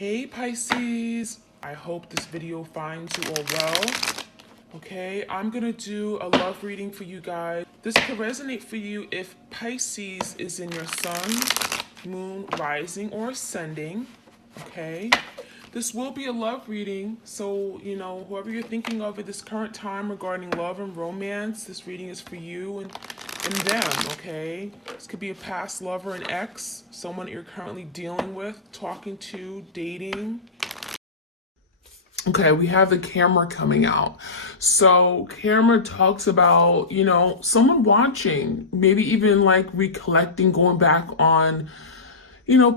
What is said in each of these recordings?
Hey Pisces, I hope this video finds you all well. Okay, I'm gonna do a love reading for you guys. This could resonate for you if Pisces is in your sun, moon, rising, or ascending. Okay, this will be a love reading, so whoever you're thinking of at this current time regarding love and romance, this reading is for you and them. Okay, this could be a past lover, an ex, someone you're currently dealing with, talking to, dating. Okay, we have the camera coming out. So camera talks about, someone watching, maybe even like recollecting, going back on,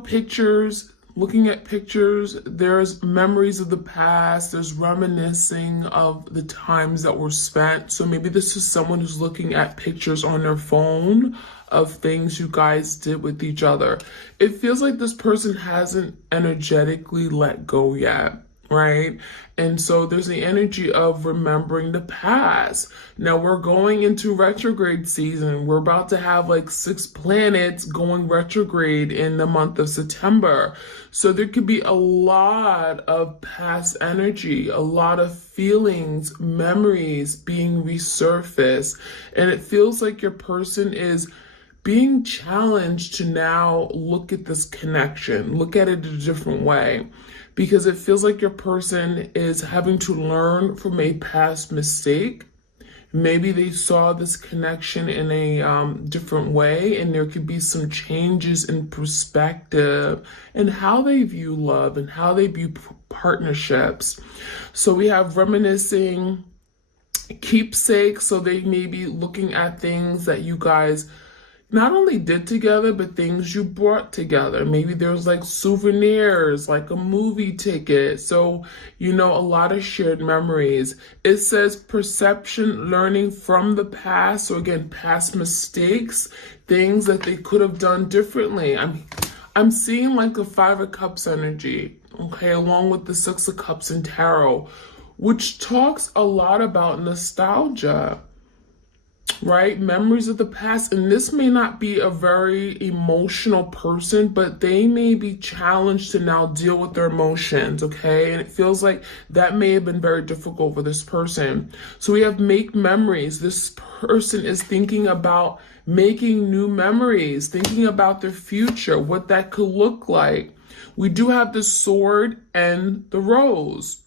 pictures, looking at pictures. There's memories of the past. There's reminiscing of the times that were spent. So maybe this is someone who's looking at pictures on their phone of things you guys did with each other. It feels like this person hasn't energetically let go yet. Right? And so there's the energy of remembering the past. Now we're going into retrograde season. We're about to have like 6 planets going retrograde in the month of September. So there could be a lot of past energy, a lot of feelings, memories being resurfaced. And it feels like your person is being challenged to now look at this connection, look at it a different way. Because it feels like your person is having to learn from a past mistake. Maybe they saw this connection in a different way, and there could be some changes in perspective and how they view love and how they view partnerships. So we have reminiscing, keepsake. So they may be looking at things that you guys not only did together, but things you brought together. Maybe there's like souvenirs, like a movie ticket. So, a lot of shared memories. It says perception, learning from the past. So again, past mistakes, things that they could have done differently. I'm seeing like the 5 of Cups energy, okay, along with the 6 of Cups in tarot, which talks a lot about nostalgia. Right? Memories of the past. And this may not be a very emotional person, but they may be challenged to now deal with their emotions. Okay. And it feels like that may have been very difficult for this person. So we have make memories. This person is thinking about making new memories, thinking about their future, what that could look like. We do have the sword and the rose.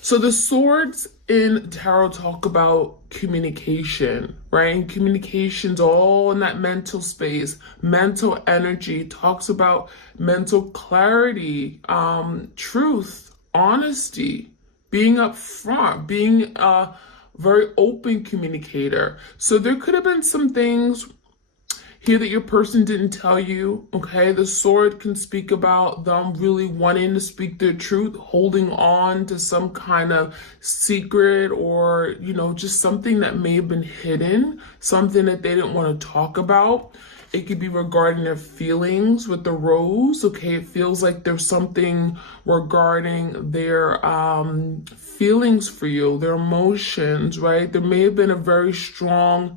So the swords in tarot talk about communication, right? And communication's all in that mental space. Mental energy talks about mental clarity, truth, honesty, being upfront, being a very open communicator. So there could have been some things here that your person didn't tell you, okay? The sword can speak about them really wanting to speak their truth, holding on to some kind of secret or, just something that may have been hidden, something that they didn't want to talk about. It could be regarding their feelings with the rose, okay? It feels like there's something regarding their feelings for you, their emotions, right? There may have been a very strong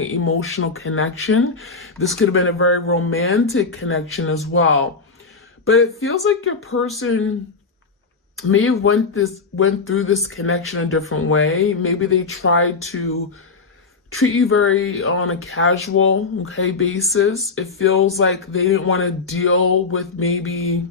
emotional connection. This could have been a very romantic connection as well. But it feels like your person may have went through this connection a different way. Maybe they tried to treat you very on a casual, basis. It feels like they didn't want to deal with maybe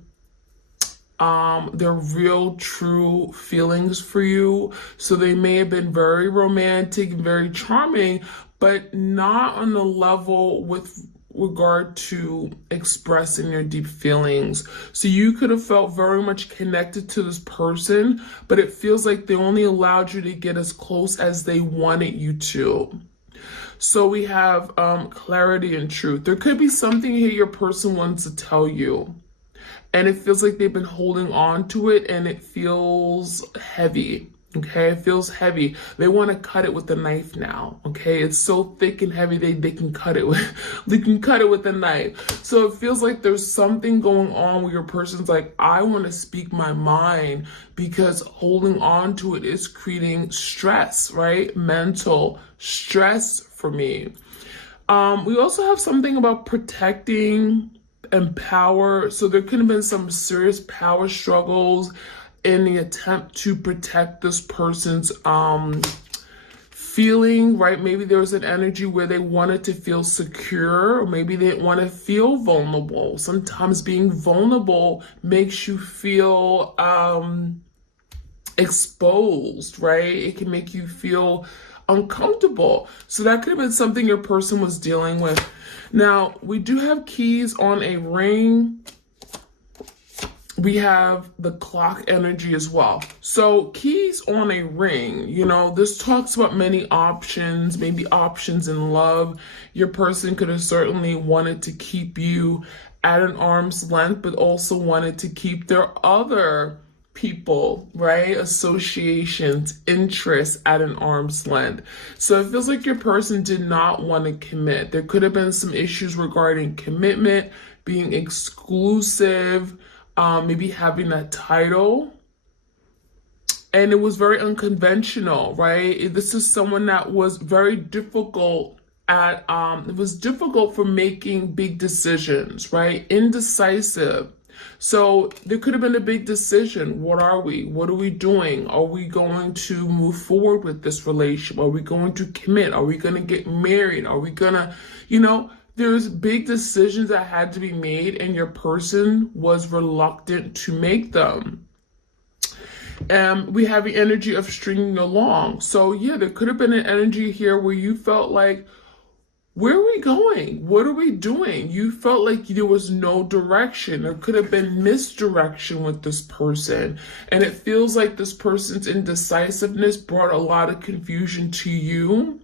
their real true feelings for you. So they may have been very romantic and very charming, but not on the level with regard to expressing their deep feelings. So you could have felt very much connected to this person, but it feels like they only allowed you to get as close as they wanted you to. So we have clarity and truth. There could be something here your person wants to tell you, and it feels like they've been holding on to it, and it feels heavy. Okay, it feels heavy. They want to cut it with a knife now. Okay, it's so thick and heavy they can cut it with a knife. So it feels like there's something going on where your person's like, I want to speak my mind, because holding on to it is creating stress, right? Mental stress for me. We also have something about protecting and power. So there could have been some serious power struggles in the attempt to protect this person's feeling, right? Maybe there was an energy where they wanted to feel secure, or maybe they didn't want to feel vulnerable. Sometimes being vulnerable makes you feel exposed, right? It can make you feel uncomfortable. So that could have been something your person was dealing with. Now, we do have keys on a ring. We have the clock energy as well. So keys on a ring, you know, this talks about many options, maybe options in love. Your person could have certainly wanted to keep you at an arm's length, but also wanted to keep their other people, right? Associations, interests at an arm's length. So it feels like your person did not want to commit. There could have been some issues regarding commitment, being exclusive, maybe having that title. And it was very unconventional, right? This is someone that was very difficult at, it was difficult for making big decisions, right? Indecisive. So there could have been a big decision. What are we? What are we doing? Are we going to move forward with this relationship? Are we going to commit? Are we going to get married? Are we going to, you know, there's big decisions that had to be made and your person was reluctant to make them. We have the energy of stringing along. So yeah, there could have been an energy here where you felt like, where are we going? What are we doing? You felt like there was no direction. There could have been misdirection with this person. And it feels like this person's indecisiveness brought a lot of confusion to you.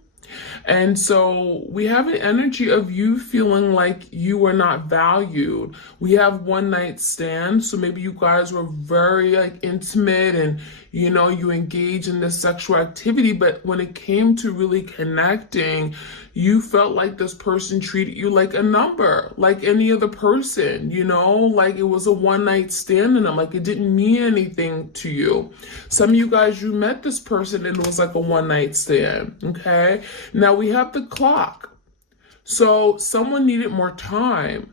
And so we have an energy of you feeling like you were not valued. We have one night stand. So maybe you guys were very intimate and, you know, you engage in this sexual activity. But when it came to really connecting, you felt like this person treated you like a number, like any other person, you know, like it was a one night stand and like it didn't mean anything to you. Some of you guys, you met this person and it was like a one night stand. Okay. Now we have the clock. So someone needed more time,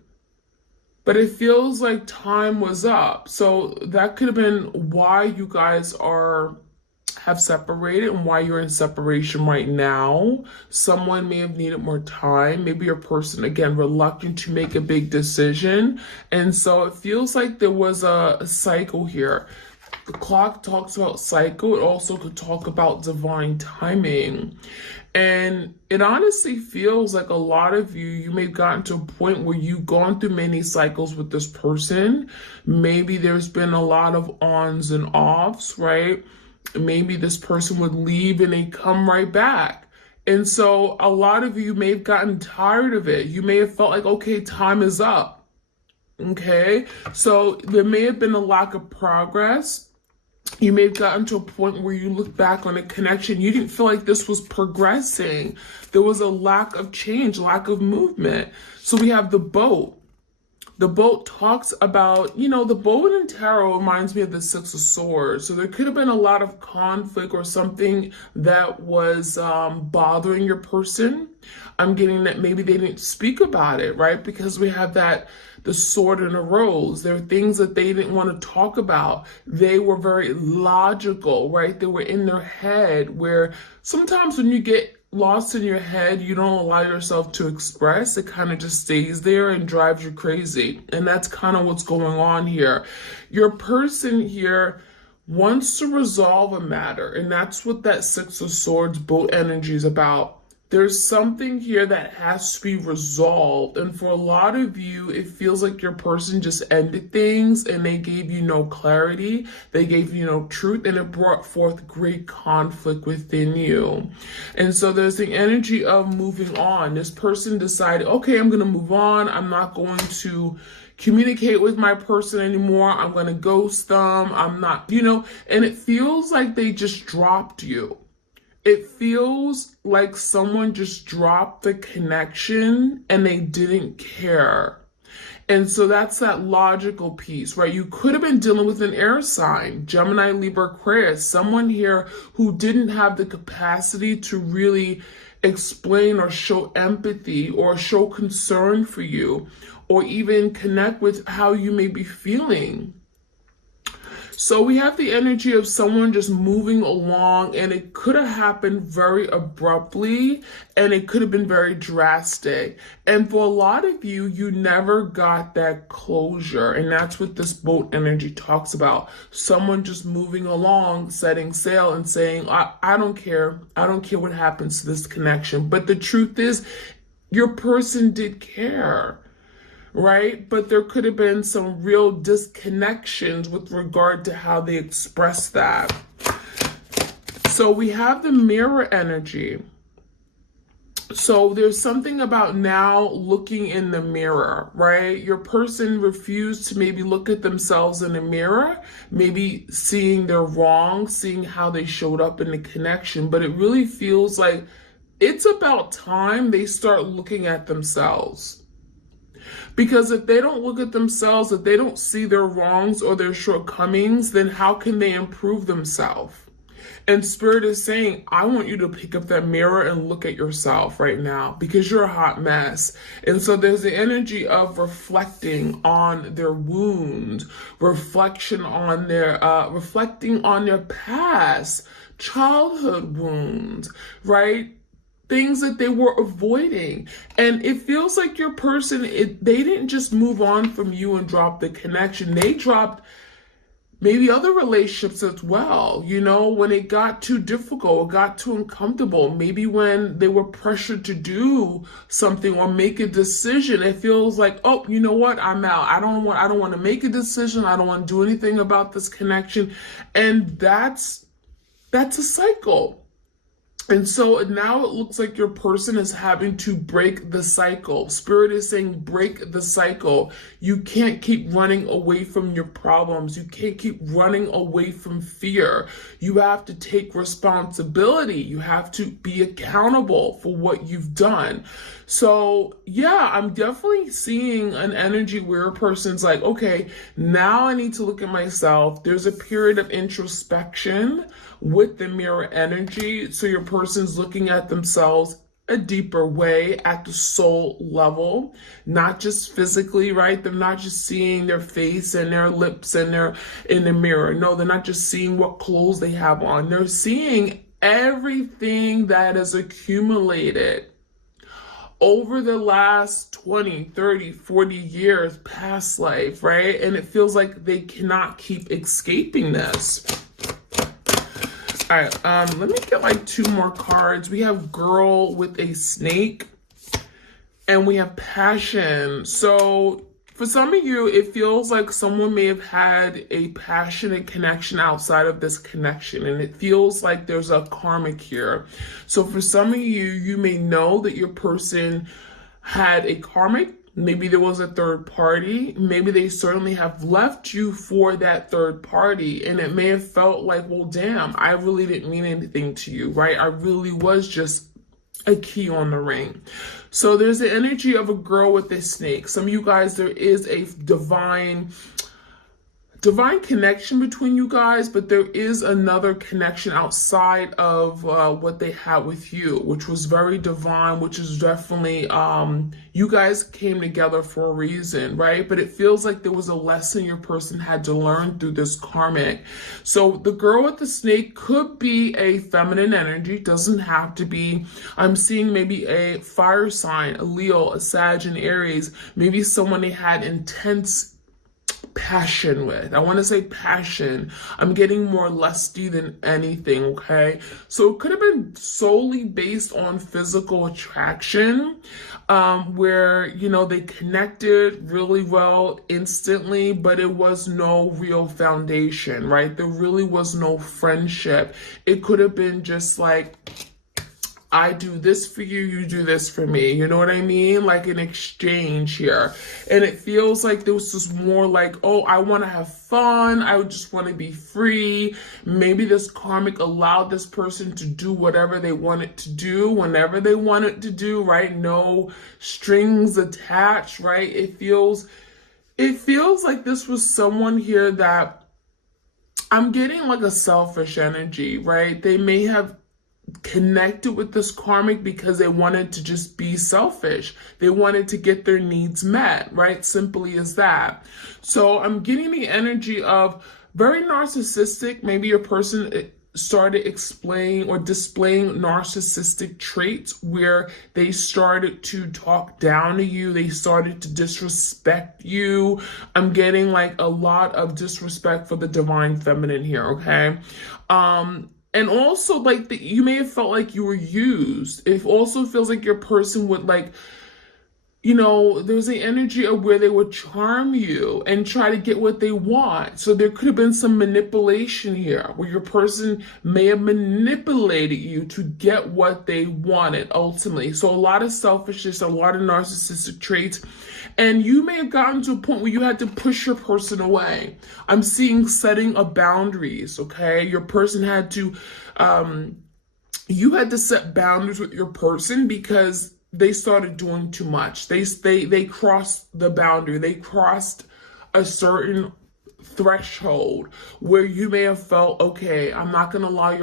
but it feels like time was up. So that could have been why you guys have separated and why you're in separation right now. Someone may have needed more time. Maybe your person, again, reluctant to make a big decision. And so it feels like there was a cycle here. The clock talks about cycle. It also could talk about divine timing. And it honestly feels like a lot of you may have gotten to a point where you've gone through many cycles with this person. Maybe there's been a lot of ons and offs, right? Maybe this person would leave and they come right back. And so a lot of you may have gotten tired of it. You may have felt like, okay, time is up. Okay. So there may have been a lack of progress. You may have gotten to a point where you look back on a connection. You didn't feel like this was progressing. There was a lack of change, lack of movement. So we have the boat. The boat talks about, you know, the boat in tarot reminds me of the Six of Swords. So there could have been a lot of conflict or something that was bothering your person. I'm getting that maybe they didn't speak about it, right? Because we have the sword and the rose. There are things that they didn't want to talk about. They were very logical, right? They were in their head, where sometimes when you get lost in your head, you don't allow yourself to express. It kind of just stays there and drives you crazy. And that's kind of what's going on here. Your person here wants to resolve a matter, and that's what that Six of Swords boat energy is about. There's something here that has to be resolved. And for a lot of you, it feels like your person just ended things and they gave you no clarity. They gave you no truth, and it brought forth great conflict within you. And so there's the energy of moving on. This person decided, okay, I'm going to move on. I'm not going to communicate with my person anymore. I'm going to ghost them. I'm not, you know, and it feels like they just dropped you. It feels like someone just dropped the connection and they didn't care. And so that's that logical piece, right? You could have been dealing with an air sign, Gemini, Libra, Aquarius, someone here who didn't have the capacity to really explain or show empathy or show concern for you. or even connect with how you may be feeling. So we have the energy of someone just moving along, and it could have happened very abruptly, and it could have been very drastic. And for a lot of you, you never got that closure. And that's what this boat energy talks about. Someone just moving along, setting sail and saying, I don't care. I don't care what happens to this connection. But the truth is, your person did care. Right? But there could have been some real disconnections with regard to how they express that. So we have the mirror energy. So there's something about now looking in the mirror, right? Your person refused to maybe look at themselves in the mirror, maybe seeing their wrongs, seeing how they showed up in the connection. But it really feels like it's about time they start looking at themselves. Because if they don't look at themselves, if they don't see their wrongs or their shortcomings, then how can they improve themselves? And Spirit is saying, I want you to pick up that mirror and look at yourself right now, because you're a hot mess. And so there's the energy of reflecting on their wounds, reflecting on their past childhood wounds, right? Things that they were avoiding. And it feels like your person, they didn't just move on from you and drop the connection. They dropped maybe other relationships as well. You know, when it got too difficult, it got too uncomfortable. Maybe when they were pressured to do something or make a decision, it feels like, oh, you know what? I'm out. I don't want to make a decision. I don't want to do anything about this connection. And that's a cycle. And so now it looks like your person is having to break the cycle. Spirit is saying, break the cycle. You can't keep running away from your problems. You can't keep running away from fear. You have to take responsibility. You have to be accountable for what you've done. So yeah, I'm definitely seeing an energy where a person's like, okay, now I need to look at myself. There's a period of introspection with the mirror energy. So your person's looking at themselves a deeper way at the soul level, not just physically, right? They're not just seeing their face and their lips and they're in the mirror. No, they're not just seeing what clothes they have on. They're seeing everything that is accumulated over the last 20, 30, 40 years past life, right? And it feels like they cannot keep escaping this. All right, let me get like two more cards. We have girl with a snake and we have passion. So for some of you, it feels like someone may have had a passionate connection outside of this connection, and it feels like there's a karmic here. So for some of you, you may know that your person had a karmic. Maybe there was a third party. Maybe they certainly have left you for that third party. And it may have felt like, well, damn, I really didn't mean anything to you, right? I really was just a key on the ring. So there's the energy of a girl with a snake. Some of you guys, there is a divine connection between you guys, but there is another connection outside of what they had with you, which was very divine, which is definitely, you guys came together for a reason, right? But it feels like there was a lesson your person had to learn through this karmic. So the girl with the snake could be a feminine energy, doesn't have to be. I'm seeing maybe a fire sign, a Leo, a Sag, and Aries, maybe someone they had intense passion with. I want to say passion. I'm getting more lusty than anything, okay? So it could have been solely based on physical attraction, where, you know, they connected really well instantly, but it was no real foundation, right? There really was no friendship. It could have been just like, I do this for you, you do this for me. You know what I mean? Like an exchange here. And it feels like there was just more like, oh, I want to have fun. I just want to be free. Maybe this karmic allowed this person to do whatever they wanted to do, whenever they wanted to do, right? No strings attached, right? It feels like this was someone here that I'm getting like a selfish energy, right? They may have connected with this karmic because they wanted to just be selfish. They wanted to get their needs met, right? Simply as that. So I'm getting the energy of very narcissistic. Maybe your person started explaining or displaying narcissistic traits where they started to talk down to you. They started to disrespect you. I'm getting like a lot of disrespect for the divine feminine here, okay? And also, like, you may have felt like you were used. It also feels like your person would, like, you know, there was the energy of where they would charm you and try to get what they want. So there could have been some manipulation here where your person may have manipulated you to get what they wanted ultimately. So a lot of selfishness, a lot of narcissistic traits. And you may have gotten to a point where you had to push your person away. I'm seeing setting of boundaries, okay? Your person had to, you had to set boundaries with your person because they started doing too much. They crossed the boundary. They crossed a certain threshold where you may have felt, okay, I'm not going to allow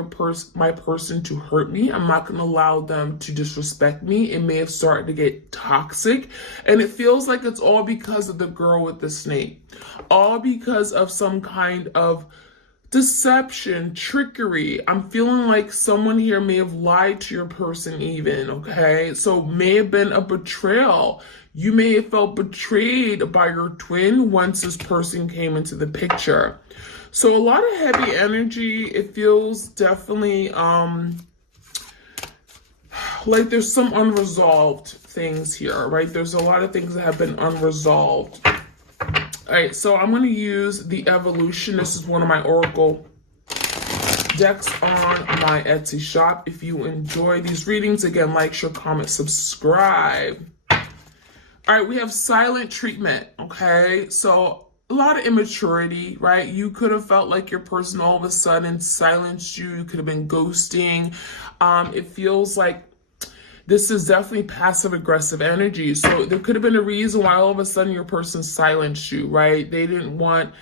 my person to hurt me. I'm not going to allow them to disrespect me. It may have started to get toxic, and it feels like it's all because of the girl with the snake, all because of some kind of deception, trickery. I'm feeling like someone here may have lied to your person even, okay? So may have been a betrayal. You may have felt betrayed by your twin once this person came into the picture. So a lot of heavy energy. It feels definitely like there's some unresolved things here, right? There's a lot of things that have been unresolved. All right, so I'm going to use the Evolution. This is one of my Oracle decks on my Etsy shop. If you enjoy these readings, again, like, share, comment, subscribe. All right, we have silent treatment, okay? So a lot of immaturity, right? You could have felt like your person all of a sudden silenced you. You could have been ghosting. It feels like this is definitely passive aggressive energy. So there could have been a reason why all of a sudden your person silenced you, right? They didn't want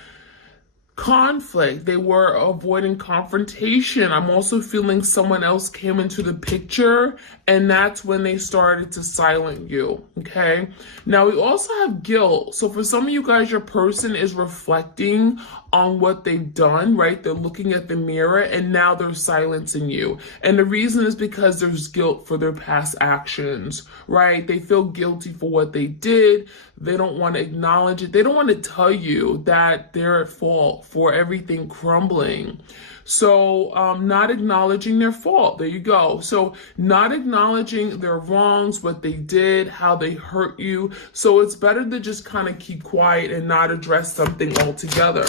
conflict. They were avoiding confrontation. I'm also feeling someone else came into the picture, and that's when they started to silence you, okay? Now, we also have guilt. So for some of you guys, your person is reflecting on what they've done, right? They're looking at the mirror, and now they're silencing you. And the reason is because there's guilt for their past actions, right? They feel guilty for what they did. They don't want to acknowledge it. They don't want to tell you that they're at fault for everything crumbling. So not acknowledging their fault. There you go. So not acknowledging their wrongs, what they did, how they hurt you. So it's better to just kind of keep quiet and not address something altogether.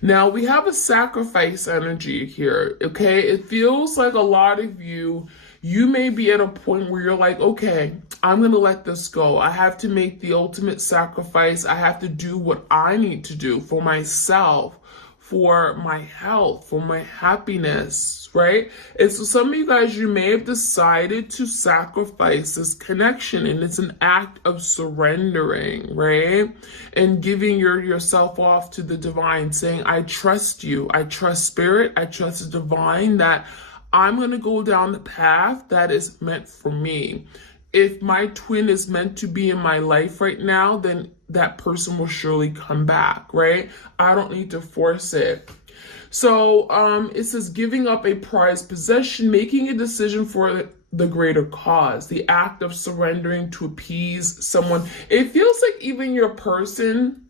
Now we have a sacrifice energy here, okay? It feels like a lot of you may be at a point where you're like, okay, I'm going to let this go. I have to make the ultimate sacrifice. I have to do what I need to do for myself, for my health, for my happiness, right? And so some of you guys, you may have decided to sacrifice this connection, and it's an act of surrendering, right? And giving yourself off to the divine, saying, I trust you. I trust spirit. I trust the divine that I'm going to go down the path that is meant for me. If my twin is meant to be in my life right now, then that person will surely come back, right? I don't need to force it. So it says giving up a prized possession, making a decision for the greater cause, the act of surrendering to appease someone. It feels like even your person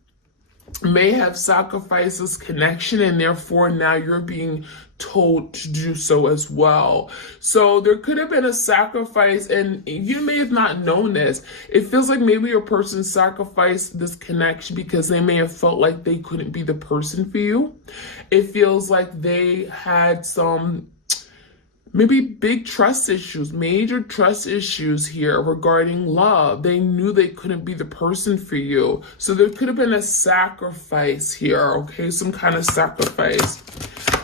may have sacrificed this connection, and therefore now you're being told to do so as well. So there could have been a sacrifice, and you may have not known this. It feels like maybe your person sacrificed this connection because they may have felt like they couldn't be the person for you. It feels like they had some maybe big trust issues, major trust issues here regarding love. They knew they couldn't be the person for you. So there could have been a sacrifice here, okay? Some kind of sacrifice.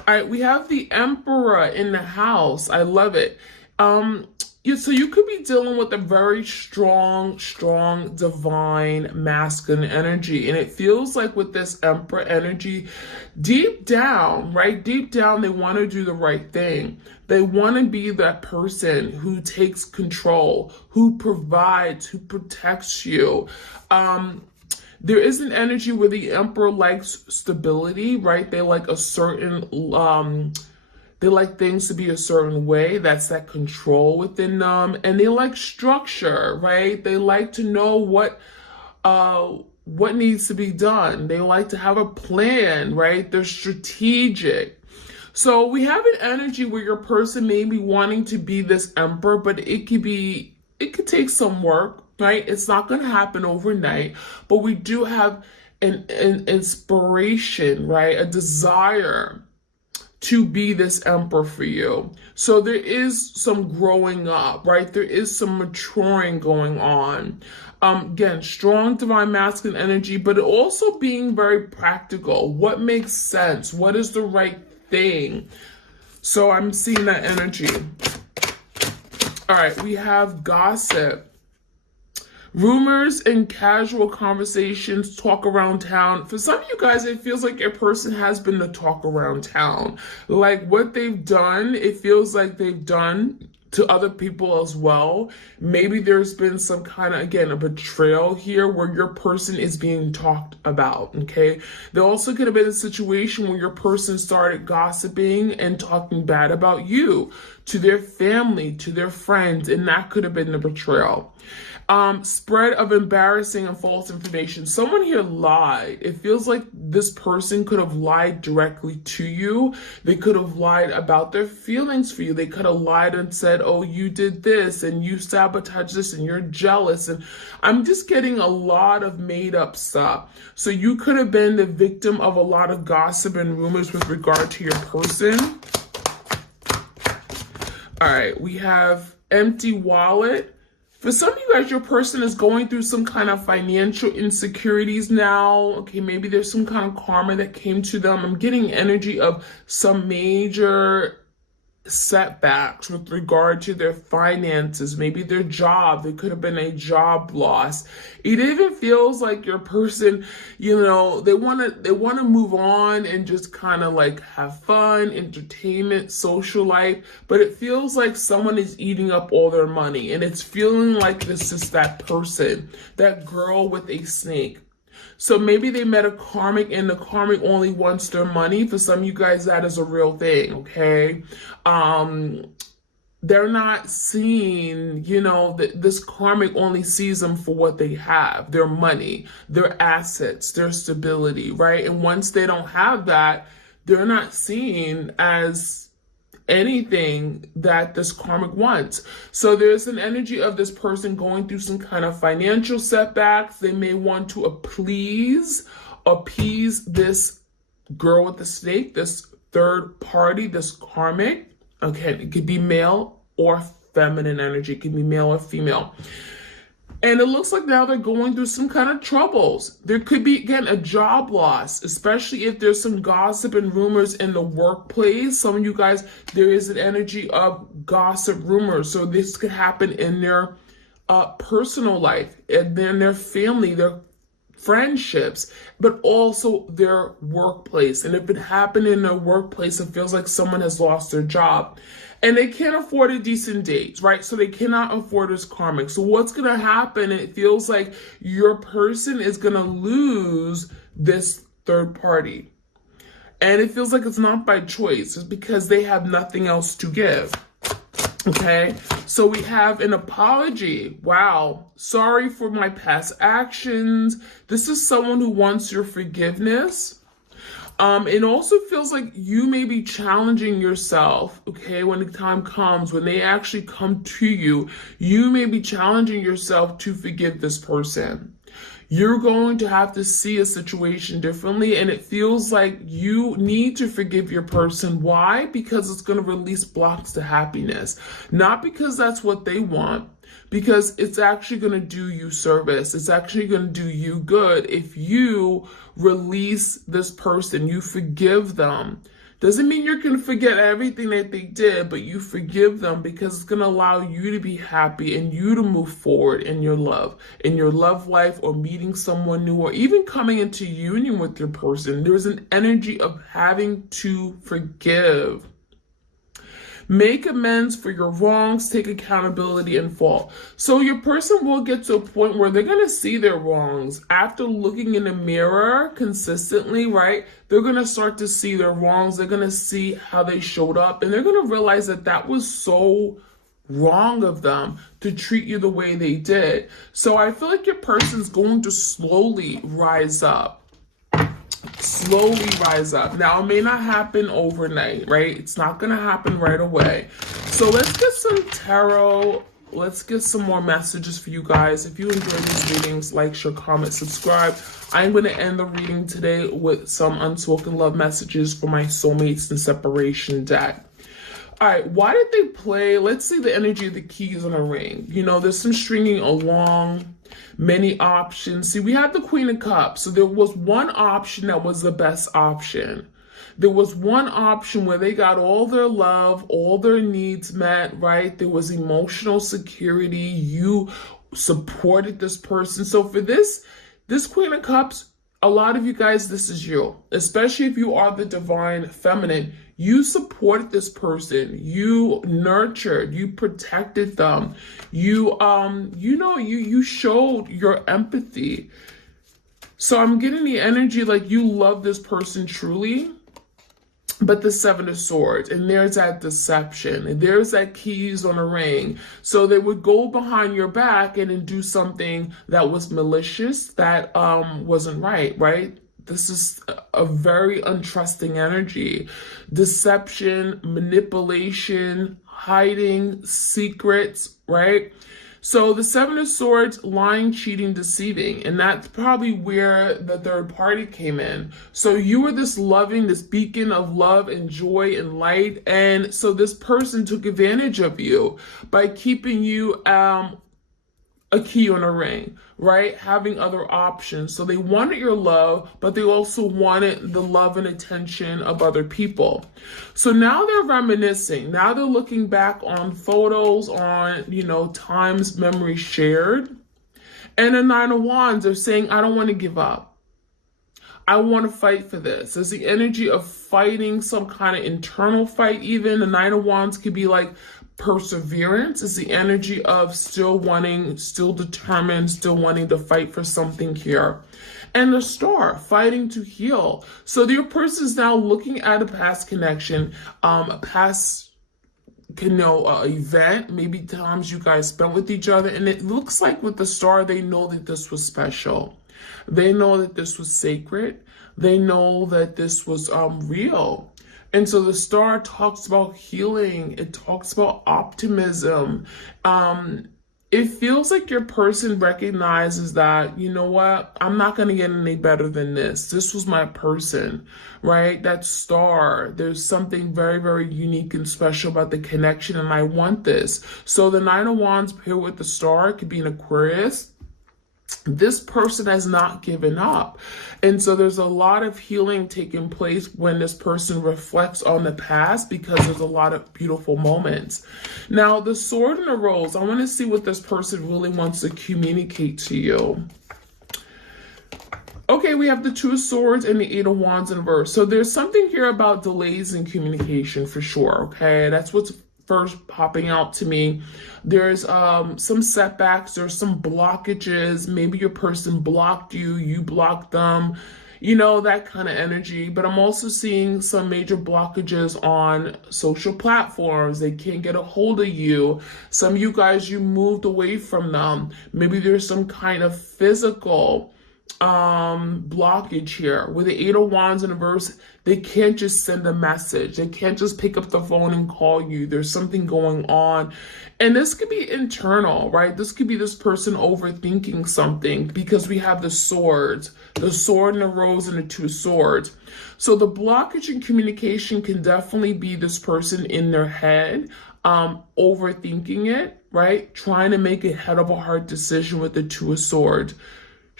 All right, we have the Emperor in the house. I love it. Yeah, so you could be dealing with a very strong, divine masculine energy. And it feels like with this Emperor energy, deep down, right? Deep down, they want to do the right thing. They want to be that person who takes control, who provides, who protects you. There is an energy where the Emperor likes stability, right? They like a certain they like things to be a certain way. That's that control within them. And they like structure, right? They like to know what needs to be done. They like to have a plan, right? They're strategic. So we have an energy where your person may be wanting to be this emperor, but it could take some work, right? It's not going to happen overnight, but we do have an inspiration, right? A desire to be this emperor for you. So there is some growing up, right? There is some maturing going on. Again, strong divine masculine energy, but also being very practical. What makes sense? What is the right thing? So I'm seeing that energy. All right, we have gossip. Rumors and casual conversations, talk around town. For some of you guys, it feels like your person has been the talk around town. Like what they've done, it feels like they've done to other people as well. Maybe there's been some kind of, again, a betrayal here where your person is being talked about, okay? There also could have been a situation where your person started gossiping and talking bad about you to their family, to their friends, and that could have been the betrayal. Spread of embarrassing and false information. Someone here lied. It feels like this person could have lied directly to you. They could have lied about their feelings for you. They could have lied and said, oh, you did this and you sabotaged this and you're jealous. And I'm just getting a lot of made up stuff. So you could have been the victim of a lot of gossip and rumors with regard to your person. All right, we have empty wallet. For some of you guys, your person is going through some kind of financial insecurities now. Okay, maybe there's some kind of karma that came to them. I'm getting energy of some major setbacks with regard to their finances, maybe their job. There could have been a job loss. It even feels like your person, you know, they want to move on and just kind of like have fun, entertainment, social life, but it feels like someone is eating up all their money, and it's feeling like this is that person, that girl with a snake. So maybe they met a karmic and the karmic only wants their money. For some of you guys, that is a real thing, okay? They're not seeing, you know, this karmic only sees them for what they have, their money, their assets, their stability, right? And once they don't have that, they're not seen as anything that this karmic wants. So there's an energy of this person going through some kind of financial setbacks. They may want to appease this girl with the snake, this third party, this karmic. Okay, it could be male or feminine energy. It could be male or female. And it looks like now they're going through some kind of troubles. There could be, again, a job loss, especially if there's some gossip and rumors in the workplace. Some of you guys, there is an energy of gossip rumors. So this could happen in their personal life, and then their family, their friendships, but also their workplace. And if it happened in their workplace, it feels like someone has lost their job. And they can't afford a decent date, right? So they cannot afford this karmic. So what's going to happen, it feels like your person is going to lose this third party. And it feels like it's not by choice. It's because they have nothing else to give. Okay, so we have an apology. Wow, sorry for my past actions. This is someone who wants your forgiveness. It also feels like you may be challenging yourself, okay, when the time comes, when they actually come to you, you may be challenging yourself to forgive this person. You're going to have to see a situation differently, and it feels like you need to forgive your person. Why? Because it's going to release blocks to happiness. Not because that's what they want, because it's actually going to do you service. It's actually going to do you good if you release this person, you forgive them, Doesn't mean you're going to forget everything that they did, but you forgive them because it's going to allow you to be happy and you to move forward in your love life, or meeting someone new, or even coming into union with your person. There's an energy of having to forgive. Make amends for your wrongs, take accountability and fault. So your person will get to a point where they're going to see their wrongs after looking in the mirror consistently, right? They're going to start to see their wrongs. They're going to see how they showed up, and they're going to realize that that was so wrong of them to treat you the way they did. So I feel like your person's going to slowly rise up. Now, it may not happen overnight, right? It's not going to happen right away. So let's get some tarot. Let's get some more messages for you guys. If you enjoy these readings, like, share, comment, subscribe. I'm going to end the reading today with some unspoken love messages for my soulmates and separation deck. All right, why did they play? Let's see the energy of the keys on a ring. You know, there's some stringing along, many options. See, we have the Queen of Cups. So there was one option that was the best option. There was one option where they got all their love, all their needs met, right? There was emotional security. You supported this person. So for this Queen of Cups, a lot of you guys, this is you, especially if you are the divine feminine. You supported this person. You nurtured, you protected them. You showed your empathy. So I'm getting the energy like you love this person truly. But the Seven of Swords, and there's that deception, and there's that keys on a ring. So they would go behind your back and then do something that was malicious, that wasn't right? This is a very untrusting energy. Deception, manipulation, hiding, secrets, right? So the Seven of Swords, lying, cheating, deceiving. And that's probably where the third party came in. So you were this loving, this beacon of love and joy and light. And so this person took advantage of you by keeping you a key on a ring, right? Having other options. So they wanted your love, but they also wanted the love and attention of other people. So now they're reminiscing. Now they're looking back on photos, on, times, memories shared. And the Nine of Wands are saying, I don't want to give up. I want to fight for this. There's the energy of fighting, some kind of internal fight even. The Nine of Wands could be like perseverance. Is the energy of still wanting, still determined, still wanting to fight for something here. And the Star, fighting to heal. So your person is now looking at a past connection, a past event, maybe times you guys spent with each other. And it looks like with the Star, they know that this was special. They know that this was sacred. They know that this was real. And so the Star talks about healing. It talks about optimism. It feels like your person recognizes that, you know what, I'm not going to get any better than this. This was my person, right? That Star, there's something very, very unique and special about the connection, and I want this. So the Nine of Wands paired with the Star, it could be an Aquarius. This person has not given up. And so there's a lot of healing taking place when this person reflects on the past, because there's a lot of beautiful moments. Now, the Sword and the Rose, I want to see what this person really wants to communicate to you. Okay, we have the Two of Swords and the Eight of Wands in reverse. So there's something here about delays in communication for sure, okay? That's what's first popping out to me. There's some setbacks, there's some blockages. Maybe your person blocked you, you blocked them, that kind of energy. But I'm also seeing some major blockages on social platforms. They can't get a hold of you. Some of you guys, you moved away from them. Maybe there's some kind of physical blockage here. With the Eight of Wands in reverse, they can't just send a message. They can't just pick up the phone and call you. There's something going on. And this could be internal, right? This could be this person overthinking something, because we have the swords, the Sword and the Rose and the Two Swords. So the blockage in communication can definitely be this person in their head, overthinking it, right? Trying to make a head of a heart decision with the Two of Swords.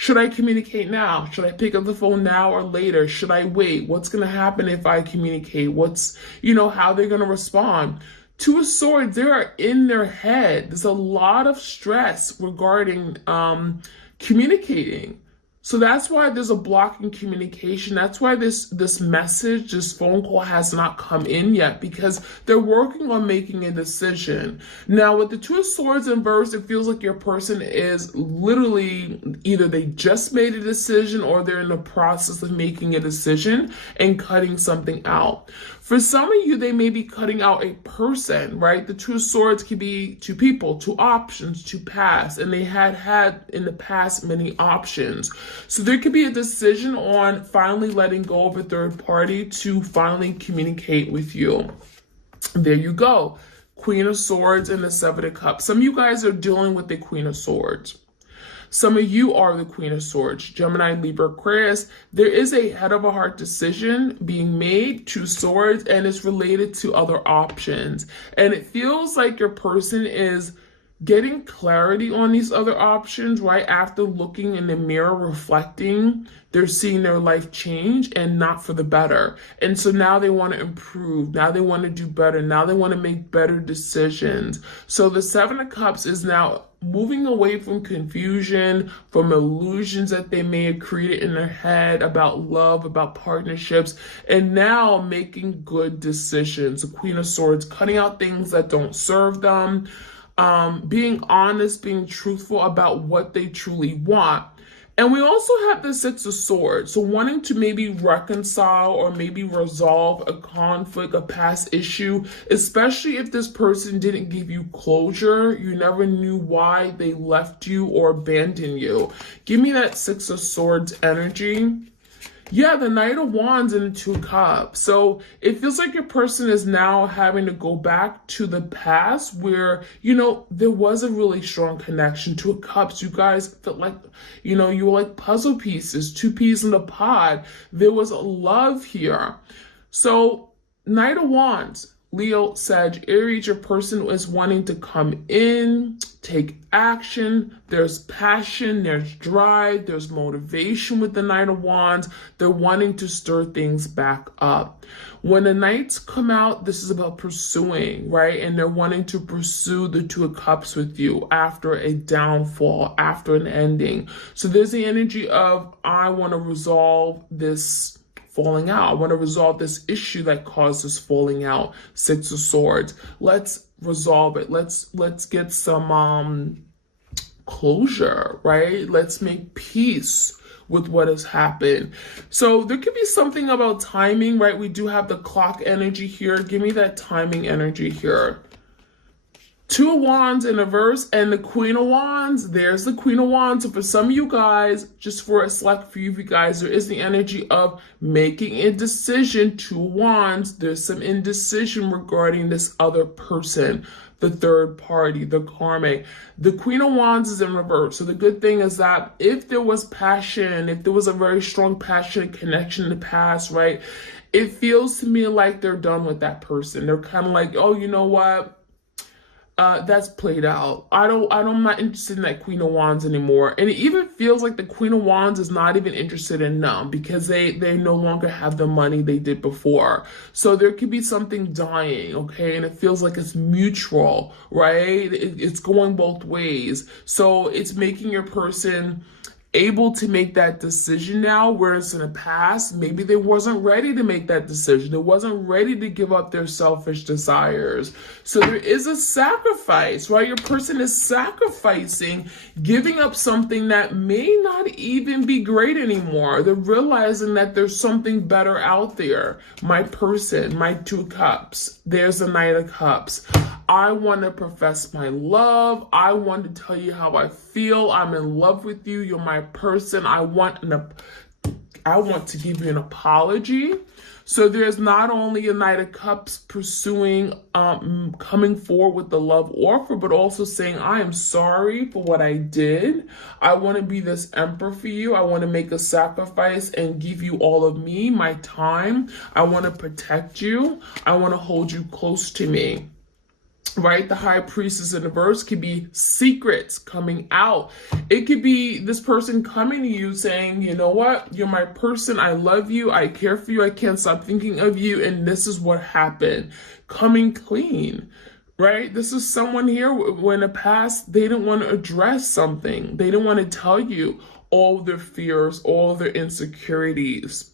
Should I communicate now? Should I pick up the phone now or later? Should I wait? What's going to happen if I communicate? How they're going to respond? Two of Swords, they are in their head. There's a lot of stress regarding communicating. So that's why there's a block in communication. That's why this message, this phone call has not come in yet, because they're working on making a decision. Now, with the Two of Swords in reverse, it feels like your person is literally either they just made a decision or they're in the process of making a decision and cutting something out. For some of you, they may be cutting out a person, right? The Two of Swords could be two people, two options, two paths, and they had in the past many options. So there could be a decision on finally letting go of a third party to finally communicate with you. There you go. Queen of Swords and the Seven of Cups. Some of you guys are dealing with the Queen of Swords. Some of you are the Queen of Swords, Gemini, Libra, Aquarius. There is a head of a heart decision being made, Two Swords, and it's related to other options. And it feels like your person is getting clarity on these other options, right? After looking in the mirror, reflecting, they're seeing their life change and not for the better. And so now they want to improve. Now they want to do better. Now they want to make better decisions. So the Seven of Cups is now moving away from confusion, from illusions that they may have created in their head about love, about partnerships, and now making good decisions. The Queen of Swords, cutting out things that don't serve them, being honest, being truthful about what they truly want. And we also have the Six of Swords. So wanting to maybe reconcile or maybe resolve a conflict, a past issue, especially if this person didn't give you closure. You never knew why they left you or abandoned you. Give me that Six of Swords energy. Yeah, the Knight of Wands and the Two of Cups. So it feels like your person is now having to go back to the past where, there was a really strong connection. Two of Cups, you guys felt like, you were like puzzle pieces, two peas in a pod. There was a love here. So Knight of Wands, Leo, Sag, Aries, your person is wanting to come in, take action. There's passion, there's drive, there's motivation with the Knight of Wands. They're wanting to stir things back up. When the Knights come out, this is about pursuing, right? And they're wanting to pursue the Two of Cups with you after a downfall, after an ending. So there's the energy of, I want to resolve this falling out. I want to resolve this issue that caused this falling out. Six of Swords. Let's resolve it. Let's get some closure, right? Let's make peace with what has happened. So there could be something about timing, right? We do have the clock energy here. Give me that timing energy here. Two of Wands in reverse and the Queen of Wands. There's the Queen of Wands. So for some of you guys, just for a select few of you guys, there is the energy of making a decision. Two of Wands. There's some indecision regarding this other person, the third party, the karmic. The Queen of Wands is in reverse. So the good thing is that if there was passion, if there was a very strong passionate connection in the past, right? It feels to me like they're done with that person. They're kind of like, oh, you know what? That's played out. I'm not interested in that Queen of Wands anymore. And it even feels like the Queen of Wands is not even interested in them because they no longer have the money they did before. So there could be something dying, okay? And it feels like it's mutual, right? It's going both ways. So it's making your person able to make that decision now, whereas in the past, maybe they wasn't ready to make that decision. They wasn't ready to give up their selfish desires. So there is a sacrifice, right? Your person is sacrificing, giving up something that may not even be great anymore. They're realizing that there's something better out there. My person, my Two Cups. There's the Knight of Cups. I want to profess my love. I want to tell you how I feel. I'm in love with you. You're my person. I want to give you an apology. So there's not only a Knight of Cups pursuing, coming forward with the love offer, but also saying, I am sorry for what I did. I want to be this emperor for you. I want to make a sacrifice and give you all of me, my time. I want to protect you. I want to hold you close to me. right? The high priestess in the verse could be secrets coming out. It could be this person coming to you saying, you know what, you're my person, I love you, I care for you, I can't stop thinking of you, and this is what happened. Coming clean, right? This is someone here when in the past they didn't want to address something. They didn't want to tell you all their fears, all their insecurities.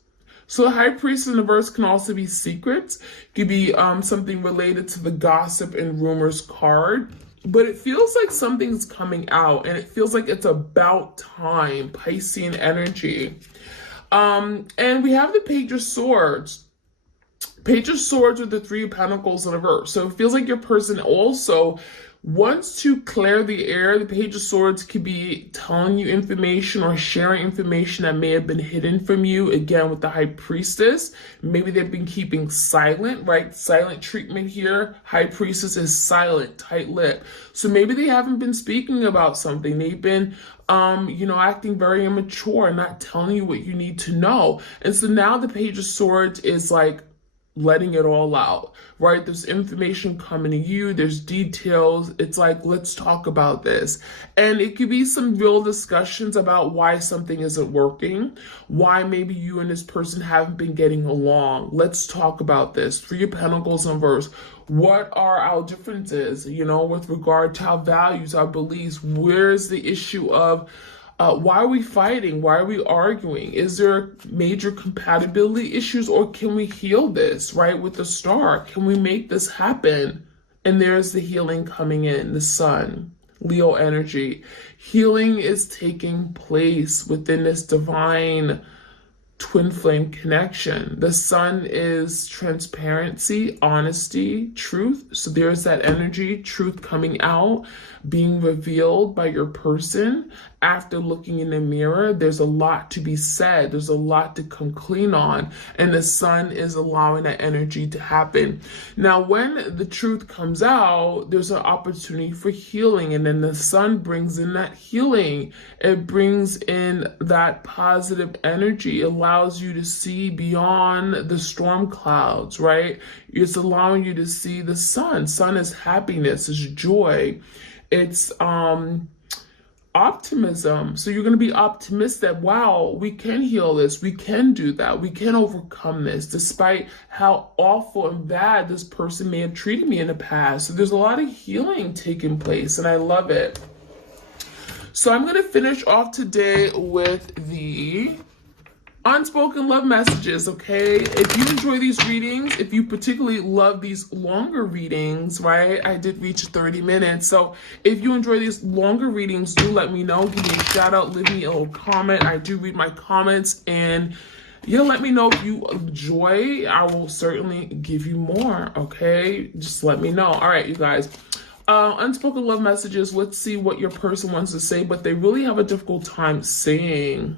So the high priest in the verse can also be secrets. It could be something related to the gossip and rumors card. But it feels like something's coming out, and it feels like it's about time, Piscean energy. And we have the Page of Swords. Page of Swords with the Three of Pentacles in a verse. So it feels like your person also wants to clear the air. The Page of Swords could be telling you information or sharing information that may have been hidden from you. Again, with the High Priestess, maybe they've been keeping silent, right? Silent treatment here. High Priestess is silent, tight-lipped. So maybe they haven't been speaking about something. They've been acting very immature and not telling you what you need to know. And so now the Page of Swords is like letting it all out, right? There's information coming to you, there's details. It's like, let's talk about this. And it could be some real discussions about why something isn't working, why maybe you and this person haven't been getting along. Let's talk about this. Three of Pentacles in verse. What are our differences, with regard to our values, our beliefs? Where's the issue of why are we fighting? Why are we arguing? Is there major compatibility issues, or can we heal this, right? With the Star, can we make this happen? And there's the healing coming in, the Sun, Leo energy. Healing is taking place within this divine twin flame connection. The Sun is transparency, honesty, truth. So there's that energy, truth coming out, being revealed by your person. After looking in the mirror, there's a lot to be said. There's a lot to come clean on. And the Sun is allowing that energy to happen. Now, when the truth comes out, there's an opportunity for healing. And then the Sun brings in that healing. It brings in that positive energy. It allows you to see beyond the storm clouds, right? It's allowing you to see the Sun. Sun is happiness, is joy. It's optimism. So you're going to be optimistic that, wow, we can heal this. We can do that. We can overcome this, despite how awful and bad this person may have treated me in the past. So there's a lot of healing taking place, and I love it. So I'm going to finish off today with the unspoken love messages, okay? If you enjoy these readings, if you particularly love these longer readings, right? I did reach 30 minutes. So if you enjoy these longer readings, do let me know. Give me a shout out, leave me a little comment. I do read my comments, and let me know if you enjoy. I will certainly give you more, okay? Just let me know. All right, you guys. Unspoken love messages. Let's see what your person wants to say, but they really have a difficult time saying.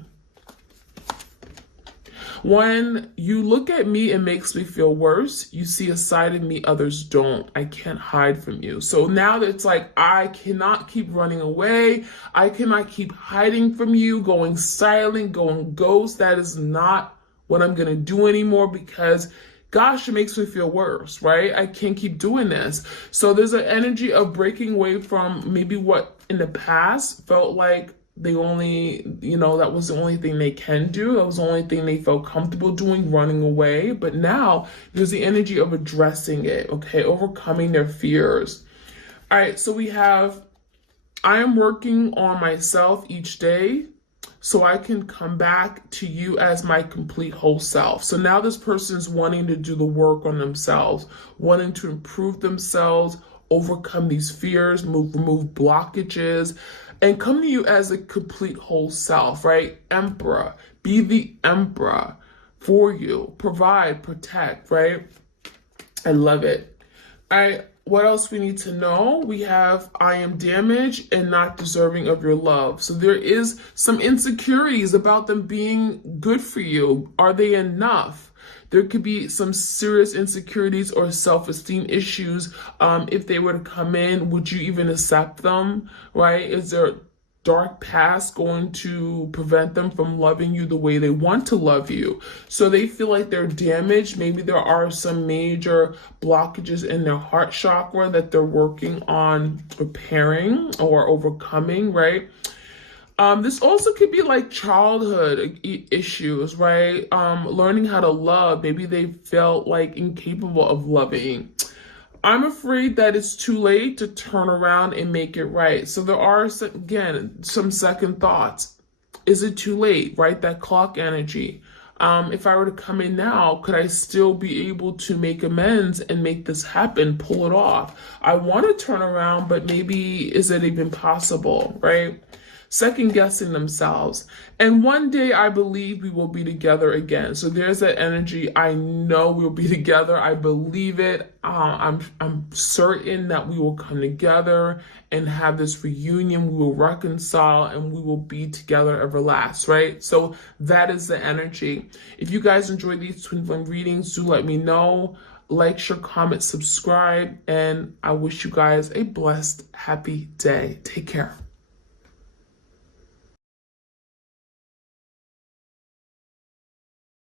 When you look at me, it makes me feel worse. You see a side of me others don't. I can't hide from you. So now it's like, I cannot keep running away. I cannot keep hiding from you, going silent, going ghost. That is not what I'm going to do anymore, because gosh, it makes me feel worse, right? I can't keep doing this. So there's an energy of breaking away from maybe what in the past felt like they only, that was the only thing they can do. That was the only thing they felt comfortable doing, running away. But now there's the energy of addressing it, okay? Overcoming their fears. All right, so we have, I am working on myself each day so I can come back to you as my complete whole self. So now this person's wanting to do the work on themselves, wanting to improve themselves, overcome these fears, remove blockages, and come to you as a complete whole self, right? Emperor, be the emperor for you, provide, protect, right? I love it. All right, what else we need to know? We have, I am damaged and not deserving of your love. So there is some insecurities about them being good for you. Are they enough? There could be some serious insecurities or self-esteem issues. If they were to come in, would you even accept them, right? dark past going to prevent them from loving you the way they want to love you. So they feel like they're damaged. Maybe there are some major blockages in their heart chakra that they're working on repairing or overcoming, right? This also could be like childhood issues, right? Learning how to love. Maybe they felt like incapable of loving. I'm afraid that it's too late to turn around and make it right. So there are, again, some second thoughts. Is it too late, right? That clock energy. If I were to come in now, could I still be able to make amends and make this happen, pull it off? I want to turn around, but maybe is it even possible, right? Second guessing themselves. And one day I believe we will be together again. So there's that energy. I know we'll be together. I believe it. I'm certain that we will come together and have this reunion. We will reconcile and we will be together everlast, right? So that is the energy. If you guys enjoy these twin flame readings, do let me know. Like, share, comment, subscribe, and I wish you guys a blessed, happy day. Take care.